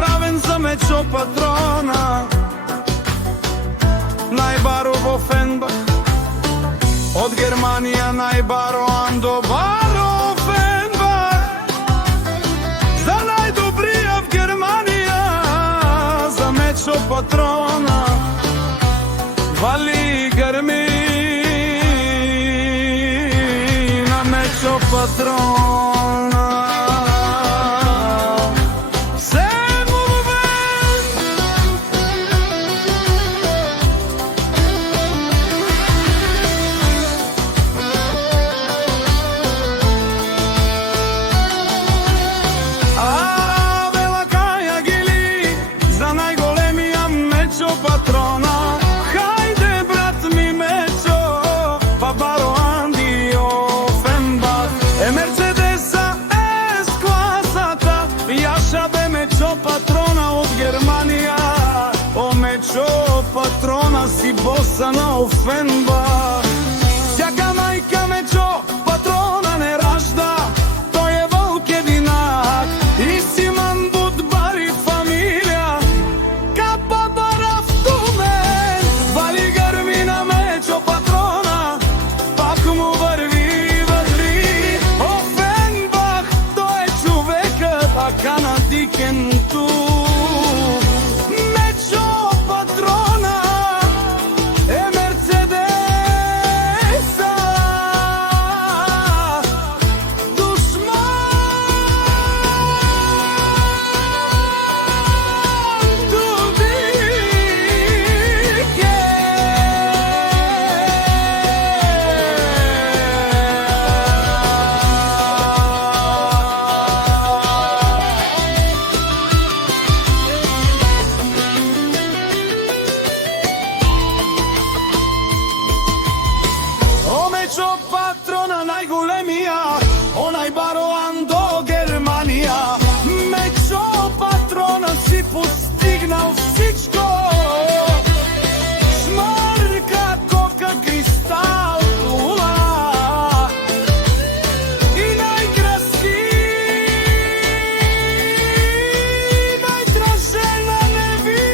направен за Мечо Патрона. Најбаро во Фенбах, од Германија најбаро Андо Баро Фенбах. За најдобрија в Германија, за Мечо Патрона. Вали грми на Мечо Патрона. Патрона, хајде брат ми Мечо, па баро Анди Фенбах. Мерцедеса С-класата, јаша бе Мечо Патрона од Германија. О Мечо Патрона си боса на Фенбах. Сјака мајка Мечо Патрона не ражда, тој е волк единак. И си мамбут бари фамилија, капа барав тумен. Вали грми на Мечо Патрона, пак му врви. О Фенбах, тој е човекот, а канадикен ту. Мечо Патрона е Мерцедеса, душман тудике. О Мечо Патрона најголемија, онај баро Андо Германија. Мечо Патрона си постигнал всичко. Смрка, кока, кристал, лула и најтражена неви.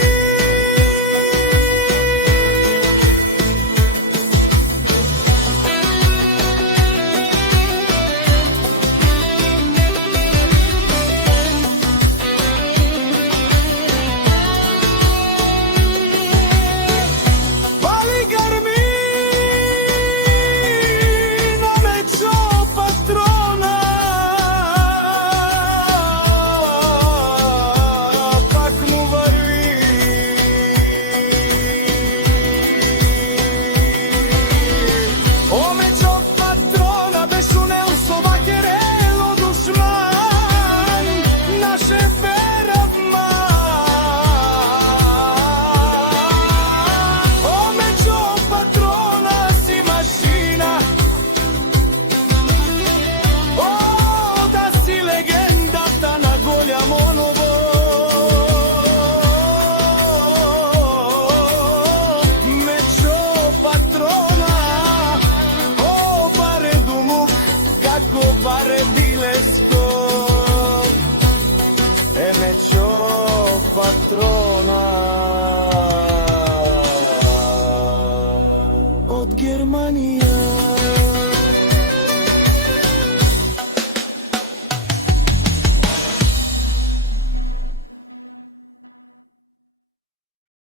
Вали грми на Мечо Патрона, пак му врви. О Мечо Патрона беше унел со вакерело, душман наше веравма. О Мечо Патрона си машина, о да си легендата на голјамо ново. Мечо Патрона, о баре думук, како баре билеско. Е Мечо Патрона од Германија.